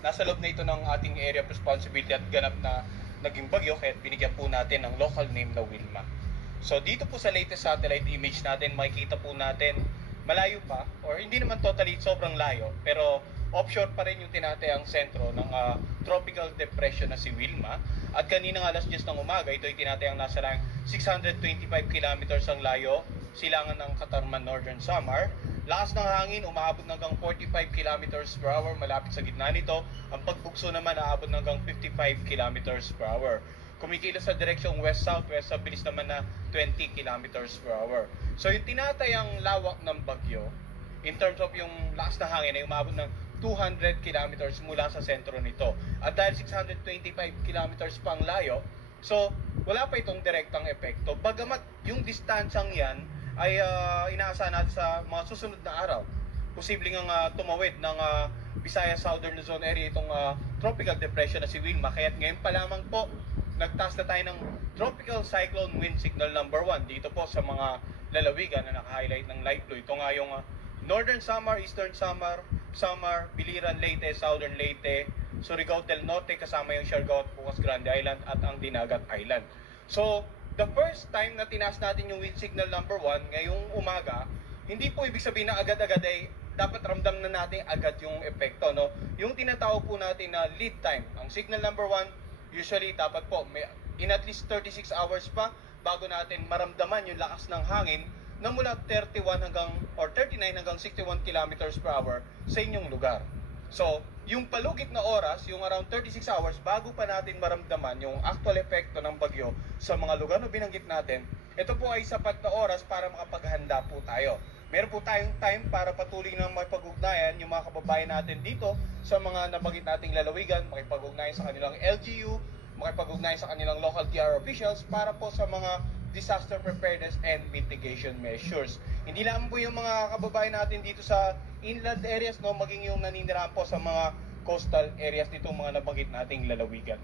nasa loob na ito ng ating area of responsibility at ganap na naging bagyo, kaya binigyan po natin ng local name na Wilma. So dito po sa latest satellite image natin, makikita po natin malayo pa, or hindi naman totally sobrang layo, pero offshore pa rin yung tinatayang sentro ng tropical depression na si Wilma. At kanina alas 10 ng umaga, ito ay tinatayang nasa lang 625 kilometers ang layo, silangan ng Katarman, Northern Samar. Lakas ng hangin, umaabot hanggang 45 kilometers per hour malapit sa gitna nito. Ang pagbugso naman aabot hanggang 55 kilometers per hour. Kumikilos sa direksyong west-southwest sa bilis naman na 20 kilometers per hour. So yung tinatayang lawak ng bagyo, in terms of yung lakas na hangin ay umabot ng 200 kilometers mula sa sentro nito. At dahil 625 kilometers pang layo, so wala pa itong direktang epekto. Bagamat yung distansyang yan ay inaasahan natin sa mga susunod na araw. Posibleng tumawid ng Visayas Southern Luzon area itong tropical depression na si Wilma. Kaya't ngayon pa lamang po, nagtaas na tayo ng Tropical Cyclone Wind Signal number 1 dito po sa mga lalawigan na naka-highlight ng light blue. Ito nga yung Northern Samar, Eastern Samar, Biliran, Leyte, Southern Leyte, Surigao del Norte, kasama yung Siargao at Bukas Grande Island at ang Dinagat Island. So, the first time na tinaas natin yung wind signal number 1 ngayong umaga, hindi po ibig sabihin na agad-agad ay dapat ramdam na natin agad yung epekto, no? Yung tinatawag po natin na lead time. Ang signal number 1, usually dapat po may, in at least 36 hours pa bago natin maramdaman yung lakas ng hangin na mula 31 hanggang or 39 hanggang 61 kilometers per hour sa inyong lugar. So, yung palugit na oras, yung around 36 hours bago pa natin maramdaman yung actual epekto ng bagyo sa mga lugar na binanggit natin, ito po ay sapat na oras para makapaghanda po tayo. Meron po tayong time para patuloy na makipag-ugnayan yung mga kababayan natin dito sa mga nabanggit nating lalawigan, makipag-ugnayan sa kanilang LGU, makipag-ugnayan sa kanilang local TR officials para po sa mga disaster preparedness and mitigation measures. Hindi lang po yung mga kababayan natin dito sa inland areas, no, maging yung naninirahan po sa mga coastal areas nitong mga nabanggit nating lalawigan.